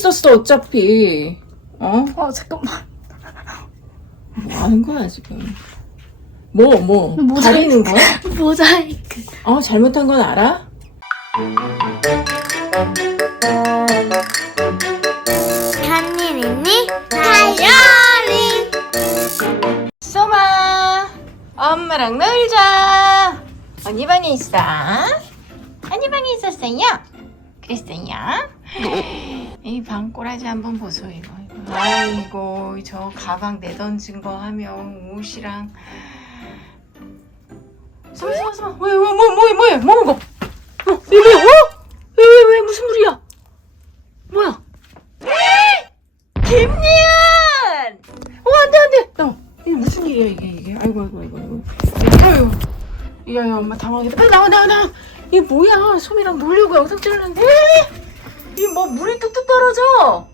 있었어 어차피. 어? 어 잠깐만. 뭐 하는 거야 지금? 뭐 뭐? 모자이크. 가리는 거야? 모자이크. 어 잘못한 건 알아? 한일 있니? 다이어리 소마 엄마랑 놀자 언니 방에 있어 언니 방에 있었어요 그랬어요 이 방꼬라지 한번 보소 이거 이거. 아이고 저 가방 내던진 거 하면 옷이랑 소마 소마 소마 왜왜뭐 뭐야 뭐야 뭐 먹어 어, 왜, 왜, 어? 왜, 왜, 왜, 무슨 물이야? 뭐야? 김리안! 어, 안 돼, 안 돼! 야, 이게 무슨 일이야, 이게, 이게. 아이고, 아이고, 아이고, 아이고. 아이고. 야, 야, 엄마 당황했다. 빨리 나와, 나와, 나와! 이게 뭐야? 소미랑 놀려고 영상 찍었는데? 이게 뭐 물이 뚝뚝 떨어져?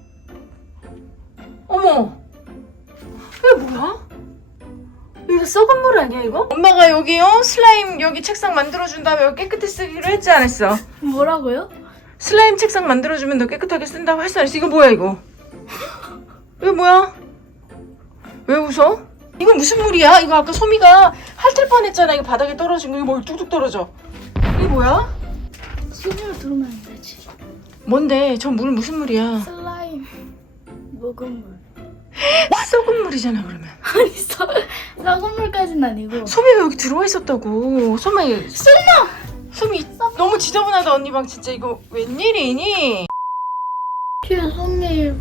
어머! 이게 뭐야? 이거 썩은 물 아니야, 이거? 엄마가 여기 요? 슬라임 여기 책상 만들어준 다음에 여기 깨끗이 쓰기로 했지 않았어? 뭐라고요? 슬라임 책상 만들어주면 너 깨끗하게 쓴다고 했어. 그래서 이거 뭐야 이거? 이거 뭐야? 왜 웃어? 이거 무슨 물이야? 이거 아까 소미가 핥을 뻔했잖아. 이거 바닥에 떨어진 거 이거 뭐 뚝뚝 떨어져. 이게 뭐야? 소리를 들으면 안 되지. 뭔데? 저 물 무슨 물이야? 슬라임 먹은 물. 썩은 물이잖아 그러면. 아니 썩 썩은 물까진 아니고. 소미가 여기 들어와 있었다고. 소미. 소마. 소미 너무 지저분하다 언니 방 진짜 이거 웬일이니? 소미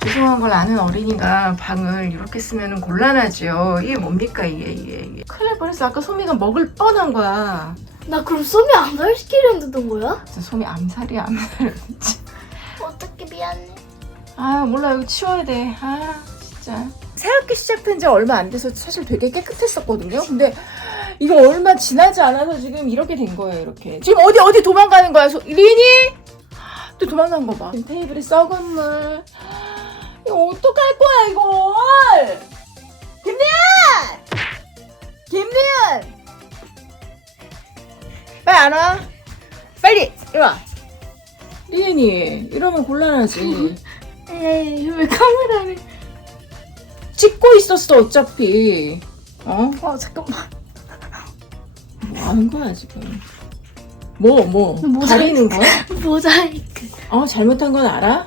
죄송한 걸 아는 어린이가 방을 이렇게 쓰면 곤란하지요. 이게 뭡니까 이게 이게 이게. 큰일 날 뻔했어. 아까 소미가 먹을 뻔한 거야. 나 그럼 소미 암살 시키려는 거야? 진짜 소미 암살이야 암살. 진짜. 어떻게 미안해. 아 몰라 이거 치워야 돼. 아 진짜. 새학기 시작된 지 얼마 안 돼서 사실 되게 깨끗했었거든요. 근데 이거 얼마 지나지 않아서 지금 이렇게 된 거예요. 이렇게. 지금 어디 어디 도망가는 거야? 소, 리니? 또 도망간 거 봐. 지금 테이블에 썩은 물. 이거 어떡할 거야 이걸? 김리안! 김리안! 빨리 안 와. 빨리 이리 와. 리은이 이러면 곤란하지. 에이 왜 카메라를? 찍고 있었어 어차피. 어? 어 잠깐만. 뭐 하는 거야 지금? 뭐 뭐? 모자이크. 가리는 거야? 모자이크. 어 잘못한 건 알아?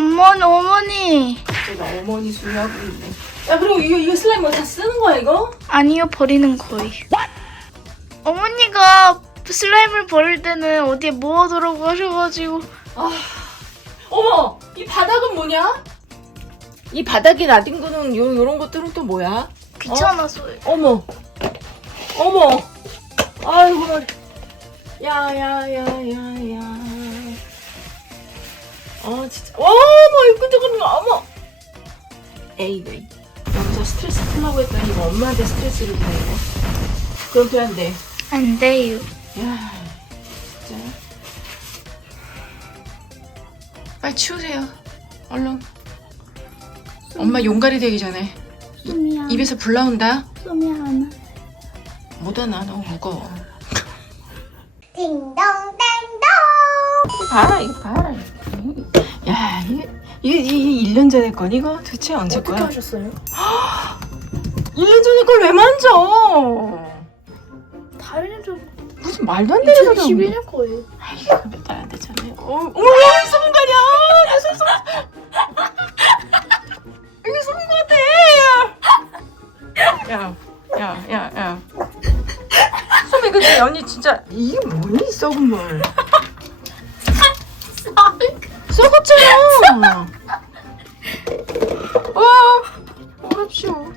어머니 어머니. 제가 어머니 소리하고 있네. 야 그리고 이거 이거 슬라임 뭐다 쓰는 거야 이거? 아니요 버리는 거예요. 어머니가 슬라임을 버릴 때는 어디에 모아두라고 하셔가지고 어머 이 바닥은 뭐냐? 이 바닥에 나딘 거는 요 요런 것들은 또 뭐야? 귀찮아서요. 어머 어머 아이고 야야야야야 어 진짜. 어머 이거 거 어머. 에이 왜. 여기서 스트레스 풀라고 했더니 이거 엄마한테 스트레스를 주네. 이거 그럼 돼안 돼? 안 돼요. 야 진짜. 빨리 치우세요. 얼른. 엄마 용가리 되기 전에. 소미야. 입에서 불 나온다. 소미야 하나. 못하나? 너무 무거워. 딩동댕동. 이거 봐라 이거 봐라 야 이게 이게, 이게 1년 전에 건 이거 도대체 언제 어떻게 거야? 하셨어요? 1년 전에 걸 왜 만져 다른 좀 무슨 말도 안 되는 소리 2011년 거예요. 아이고 말안 되잖아요 어, 어머 야 썩은 거 아니야 야 썩, 썩. 이거 썩은 거 같아 야 야 야야 소미 근데 언니 진짜 이게 뭐니 썩은 물 썩었잖아 어 어렵쇼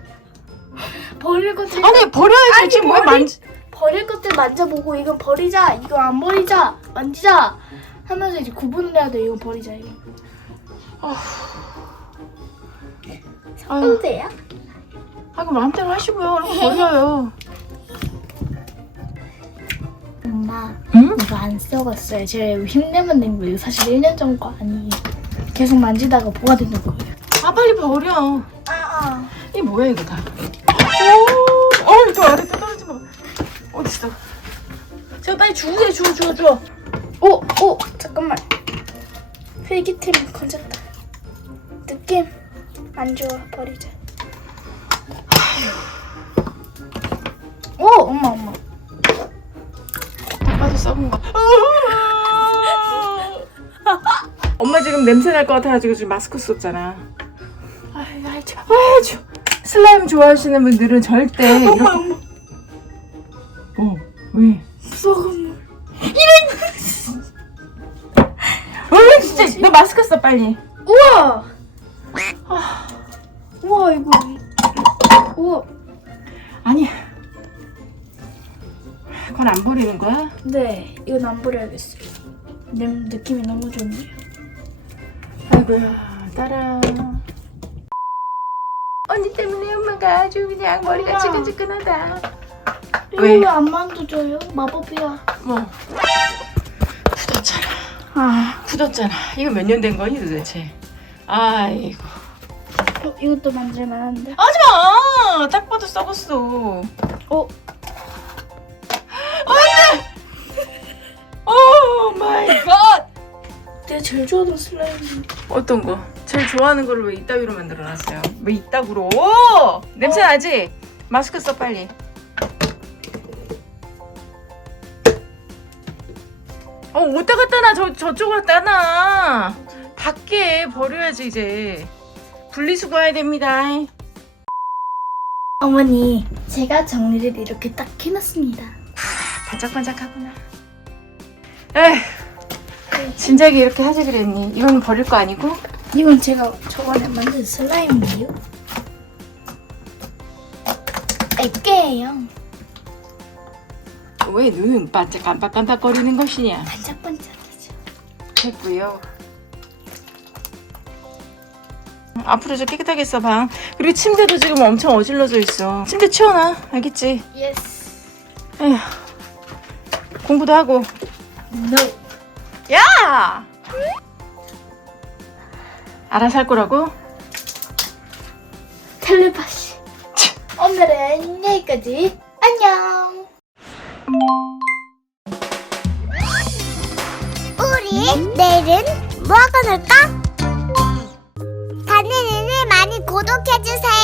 버릴 것들 아니 버려야지 아니, 지금 왜 머리- 만지 버릴 것들 만져보고 이거 버리자 이거 안 버리자 만지자 하면서 이제 구분을 해야 돼 이거 버리자 이거. 아유 돼요? 아, 그 마음대로 하시고요. 얼른 버려요. 엄마 응? 이거 안 썩었어요. 제가 흉내만 낸 거예요. 사실 1년 전 거 아니에요. 계속 만지다가 뭐가 되는 거예요. 아, 빨리 버려. 아, 아. 이게 뭐야, 이거 다. 오, 어, 또 아래 또 떨어진 거 봐. 어딨어? 제가 빨리 주우세요, 주워, 주워, 주워. 오, 오, 잠깐만. 필기템 건졌다. 느낌 안 좋아, 버리자. 오, 엄마, 엄마. 지금 냄새 날 것 같아가지고 지금 마스크 썼잖아. 아이, 아이, 저, 아이, 저. 슬라임 좋아하시는 분들은 절대 이렇게. 엄마, 엄마. 어, 왜? 썩은 물. 왜 진짜? 너 마스크 써 빨리. 우와! 아, 우와, 이거. 우와. 아니야. 그건 안 버리는 거야? 네, 이건 안 버려야겠어요. 냄 느낌이 너무 좋네요. 아이고야, 따라. 언니 때문에 엄마가 아주 그냥 머리가 엄마. 지끈지끈하다. 이거 왜? 왜안 만져줘요? 마법이야. 뭐? 굳었잖아. 아, 굳었잖아. 이거 몇 년 된 거니 도대체? 아이고. 어, 이것도 만질만 한데. 하지 마! 딱 봐도 썩었어. 어, 제일 좋아하는 슬라임. 어떤 거? 제일 좋아하는 거를 왜 이따위로 만들어놨어요? 왜 이따구로? 냄새 나지? 마스크 써 빨리. 어, 어디다 갖다 놔? 저, 저쪽으로 갖다 놔. 밖에 버려야지, 이제. 분리수거해야 됩니다. 어머니, 제가 정리를 이렇게 딱 해놨습니다. 반짝반짝하구나. 에휴, 진작에 이렇게 하지 그랬니? 이건 버릴 거 아니고? 이건 제가 저번에 만든 슬라임이에요. 애깨예요. 왜 눈은 반짝 깜빡깜빡 거리는 것이냐? 반짝반짝이죠. 됐고요. 앞으로 좀 깨끗하게 써 방. 그리고 침대도 지금 엄청 어질러져 있어. 침대 치워놔. 알겠지? 예스. 에휴. 공부도 하고. No. 야! 알아서 할 거라고? 텔레파시. 오늘은 여기까지. 안녕. 우리 내일은 뭐 하고 놀까? 다니는 일 많이 구독해주세요.